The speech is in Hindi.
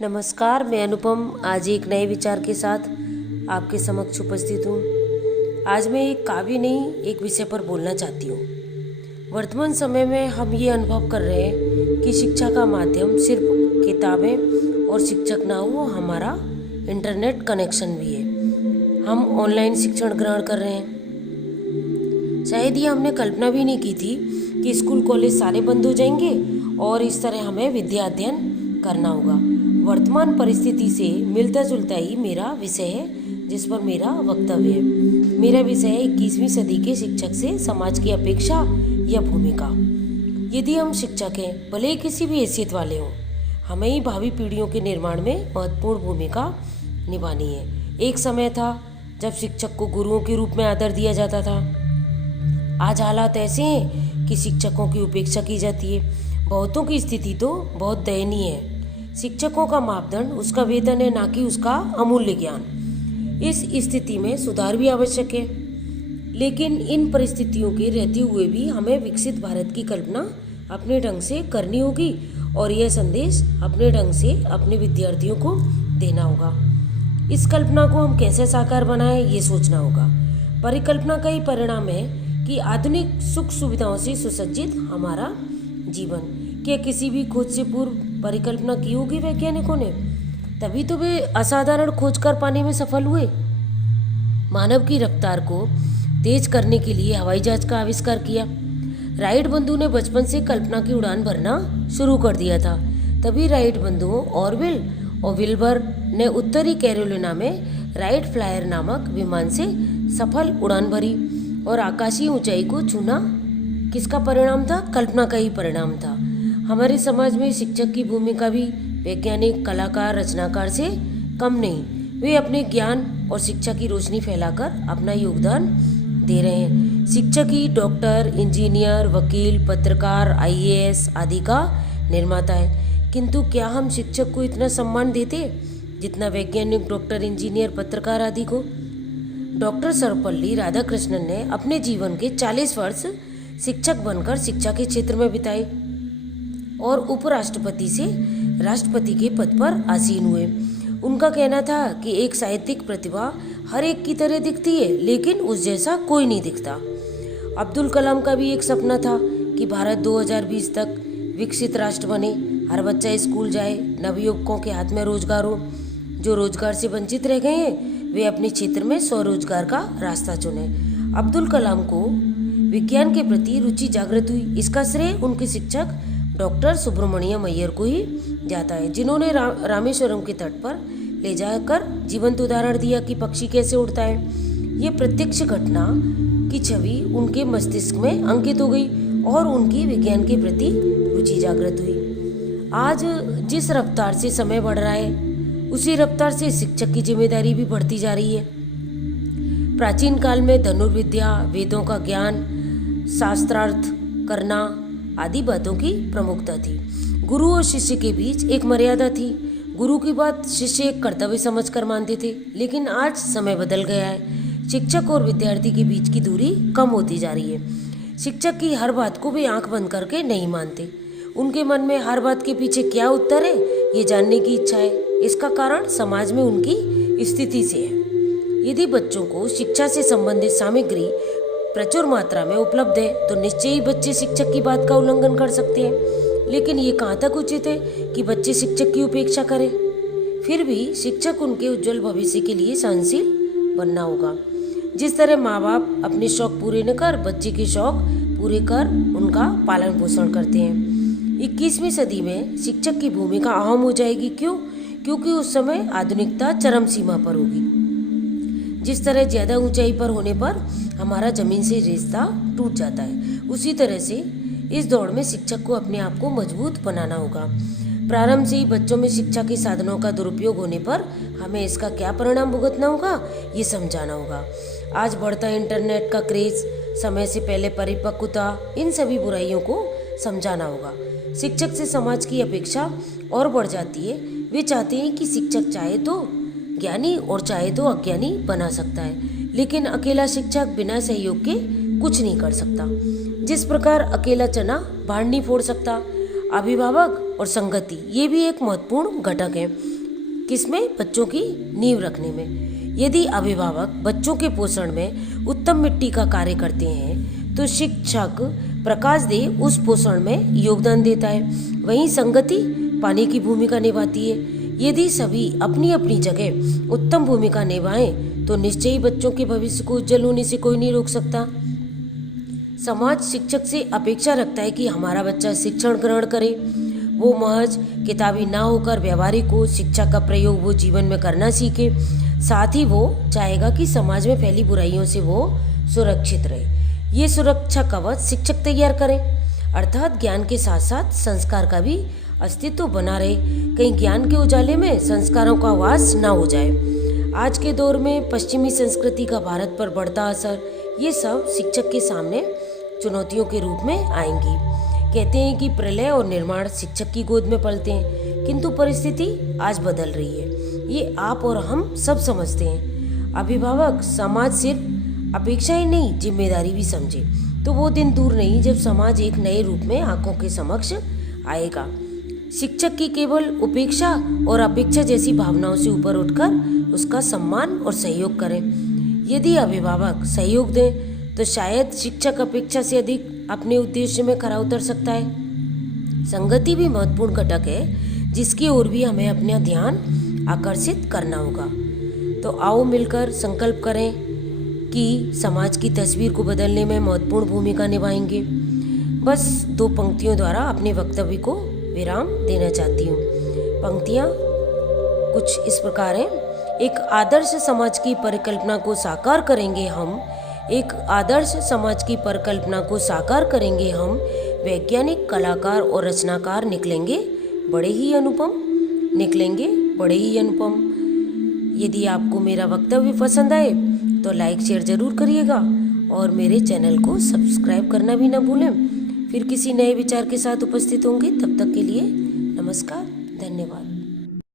नमस्कार, मैं अनुपम आज एक नए विचार के साथ आपके समक्ष उपस्थित हूँ। आज मैं एक काव्य नहीं, एक विषय पर बोलना चाहती हूँ। वर्तमान समय में हम ये अनुभव कर रहे हैं कि शिक्षा का माध्यम सिर्फ किताबें और शिक्षक ना हो, हमारा इंटरनेट कनेक्शन भी है। हम ऑनलाइन शिक्षण ग्रहण कर रहे हैं। शायद ये हमने कल्पना भी नहीं की थी कि स्कूल कॉलेज सारे बंद हो जाएंगे और इस तरह हमें विद्या अध्ययन करना होगा। वर्तमान परिस्थिति से मिलता जुलता ही मेरा विषय है जिस पर मेरा वक्तव्य है। मेरा विषय है 21वीं सदी के शिक्षक से समाज की अपेक्षा या भूमिका। यदि हम शिक्षक हैं, भले ही किसी भी हैसियत वाले हों, हमें ही भावी पीढ़ियों के निर्माण में महत्वपूर्ण भूमिका निभानी है। एक समय था जब शिक्षक को गुरुओं के रूप में आदर दिया जाता था। आज हालात ऐसे हैं कि शिक्षकों की उपेक्षा की जाती है। बहुतों की स्थिति तो बहुत दयनीय है। शिक्षकों का मापदंड उसका वेतन है, ना कि उसका अमूल्य ज्ञान। इस स्थिति में सुधार भी आवश्यक है, लेकिन इन परिस्थितियों के रहते हुए भी हमें विकसित भारत की कल्पना अपने ढंग से करनी होगी और यह संदेश अपने ढंग से अपने विद्यार्थियों को देना होगा। इस कल्पना को हम कैसे साकार बनाएं, ये सोचना होगा। परिकल्पना का ही परिणाम है कि आधुनिक सुख सुविधाओं से सुसज्जित हमारा जीवन। क्या किसी भी खोज से पूर्व परिकल्पना की होगी वैज्ञानिकों ने? तभी तो वे असाधारण खोज कर पाने में सफल हुए। मानव की रफ्तार को तेज करने के लिए हवाई जहाज का आविष्कार किया। राइट बंधु ने बचपन से कल्पना की उड़ान भरना शुरू कर दिया था। तभी राइट बंधुओं ऑरविल और विल्बर ने उत्तरी कैरोलिना में राइट फ्लायर नामक विमान से सफल उड़ान भरी और आकाशीय ऊंचाई को छूना किसका परिणाम था? कल्पना का ही परिणाम था। हमारे समाज में शिक्षक की भूमिका भी वैज्ञानिक, कलाकार, रचनाकार से कम नहीं। वे अपने ज्ञान और शिक्षा की रोशनी फैलाकर अपना योगदान दे रहे हैं। शिक्षक ही डॉक्टर, इंजीनियर, वकील, पत्रकार, आईएएस आदि का निर्माता है। किंतु क्या हम शिक्षक को इतना सम्मान देते जितना वैज्ञानिक, डॉक्टर, इंजीनियर, पत्रकार आदि को? डॉक्टर सर्वपल्ली राधाकृष्णन ने अपने जीवन के 40 वर्ष शिक्षक बनकर शिक्षा के क्षेत्र में बिताए और उपराष्ट्रपति से राष्ट्रपति के पद पर आसीन हुए। उनका कहना था कि एक साहित्यिक प्रतिभा हर एक की तरह दिखती है, लेकिन उस जैसा कोई नहीं दिखता। अब्दुल कलाम का भी एक सपना था कि भारत 2020 तक विकसित राष्ट्र बने, हर बच्चा स्कूल जाए, नवयुवकों के हाथ में रोजगार हो। जो रोजगार से वंचित रह गए हैं वे अपने क्षेत्र में स्वरोजगार का रास्ता चुने। अब्दुल कलाम को विज्ञान के प्रति रुचि जागृत हुई। इसका श्रेय उनके शिक्षक डॉक्टर सुब्रमण्यम अय्यर को ही जाता है, जिन्होंने रामेश्वरम के तट पर ले जाकर जीवंत उदाहरण दिया कि पक्षी कैसे उड़ता है। ये प्रत्यक्ष घटना की छवि उनके मस्तिष्क में अंकित हो गई और उनकी विज्ञान के प्रति रुचि जागृत हुई। आज जिस रफ्तार से समय बढ़ रहा है, उसी रफ्तार से शिक्षक की जिम्मेदारी भी बढ़ती जा रही है। प्राचीन काल में धनुर्विद्या, वेदों का ज्ञान, शास्त्रार्थ करना आदि बातों की प्रमुखता थी। गुरु और शिष्य के बीच एक मर्यादा थी। गुरु की बात शिष्य एक कर्तव्य समझकर मानते थे, लेकिन आज समय बदल गया है। शिक्षक और विद्यार्थी के बीच की दूरी कम होती जा रही है। शिक्षक की हर बात को वे आंख बंद करके नहीं मानते। उनके मन में हर बात के पीछे क्या उत्तर है, ये जानने की इच्छा है। इसका कारण समाज में उनकी स्थिति से है। यदि बच्चों को शिक्षा से संबंधित सामग्री प्रचुर मात्रा में उपलब्ध है तो निश्चय ही बच्चे शिक्षक की बात का उल्लंघन कर सकते हैं। लेकिन ये कहाँ तक उचित है कि बच्चे शिक्षक की उपेक्षा करें? फिर भी शिक्षक उनके उज्जवल भविष्य के लिए सहनशील बनना होगा। जिस तरह माँ बाप अपने शौक पूरे न कर बच्चे के शौक पूरे कर उनका पालन पोषण करते हैं। 21वीं सदी में शिक्षक की भूमिका अहम हो जाएगी। क्यों? क्योंकि उस समय आधुनिकता चरम सीमा पर होगी। जिस तरह ज्यादा ऊंचाई पर होने पर हमारा जमीन से रिश्ता टूट जाता है, उसी तरह से इस दौड़ में शिक्षक को अपने आप को मजबूत बनाना होगा। प्रारंभ से ही बच्चों में शिक्षा के साधनों का दुरुपयोग होने पर हमें इसका क्या परिणाम भुगतना होगा, ये समझाना होगा। आज बढ़ता इंटरनेट का क्रेज, समय से पहले परिपक्वता, इन सभी बुराइयों को समझाना होगा। शिक्षक से समाज की अपेक्षा और बढ़ जाती है। वे चाहते हैं कि शिक्षक चाहे तो ज्ञानी और चाहे तो अज्ञानी बना सकता है, लेकिन अकेला शिक्षक बिना सहयोग के कुछ नहीं कर सकता। जिस प्रकार अकेला चना बाढ़ नहीं फोड़ सकता, अभिभावक और संगति, ये भी एक महत्वपूर्ण घटक है किसमें, बच्चों की नींव रखने में। यदि अभिभावक बच्चों के पोषण में उत्तम मिट्टी का कार्य करते हैं तो शिक्षक प्रकाश दे उस पोषण में योगदान देता है। वहीं संगति पानी की भूमिका निभाती है। यदि सभी अपनी अपनी जगह उत्तम भूमिका निभाएं तो निश्चय ही बच्चों के भविष्य को उज्जवल होने से कोई नहीं रोक सकता। समाज शिक्षक से अपेक्षा रखता है कि हमारा बच्चा शिक्षण ग्रहण करे, वो महज किताबी ना होकर व्यवहारिक हो, शिक्षा का प्रयोग वो जीवन में करना सीखे। साथ ही वो चाहेगा कि समाज में फैली बुराइयों से वो सुरक्षित रहे। ये सुरक्षा कवच शिक्षक तैयार करें, अर्थात ज्ञान के साथ साथ संस्कार का भी अस्तित्व बना रहे, कहीं ज्ञान के उजाले में संस्कारों का वास ना हो जाए। आज के दौर में पश्चिमी संस्कृति का भारत पर बढ़ता असर, ये सब शिक्षक के सामने चुनौतियों के रूप में आएंगी। कहते हैं कि प्रलय और निर्माण शिक्षक की गोद में पलते हैं, किंतु परिस्थिति आज बदल रही है, ये आप और हम सब समझते हैं। अभिभावक समाज सिर्फ अपेक्षा ही नहीं जिम्मेदारी भी समझे तो वो दिन दूर नहीं जब समाज एक नए रूप में आंखों के समक्ष आएगा। शिक्षक की केवल उपेक्षा और अपेक्षा जैसी भावनाओं से ऊपर उठकर उसका सम्मान और सहयोग करें। यदि अभिभावक सहयोग दें तो शायद शिक्षक अपेक्षा से अधिक अपने उद्देश्य में खरा उतर सकता है। संगति भी महत्वपूर्ण घटक है जिसकी ओर भी हमें अपना ध्यान आकर्षित करना होगा। तो आओ मिलकर संकल्प करें कि समाज की तस्वीर को बदलने में महत्वपूर्ण भूमिका निभाएंगे। बस 2 पंक्तियों द्वारा अपने वक्तव्य को विराम देना चाहती हूँ। पंक्तियाँ कुछ इस प्रकार हैं। एक आदर्श समाज की परिकल्पना को साकार करेंगे हम, एक आदर्श समाज की परिकल्पना को साकार करेंगे हम, वैज्ञानिक, कलाकार और रचनाकार निकलेंगे बड़े ही अनुपम, निकलेंगे बड़े ही अनुपम। यदि आपको मेरा वक्तव्य पसंद आए तो लाइक शेयर जरूर करिएगा और मेरे चैनल को सब्सक्राइब करना भी ना भूलें। फिर किसी नए विचार के साथ उपस्थित होंगे, तब तक के लिए नमस्कार, धन्यवाद।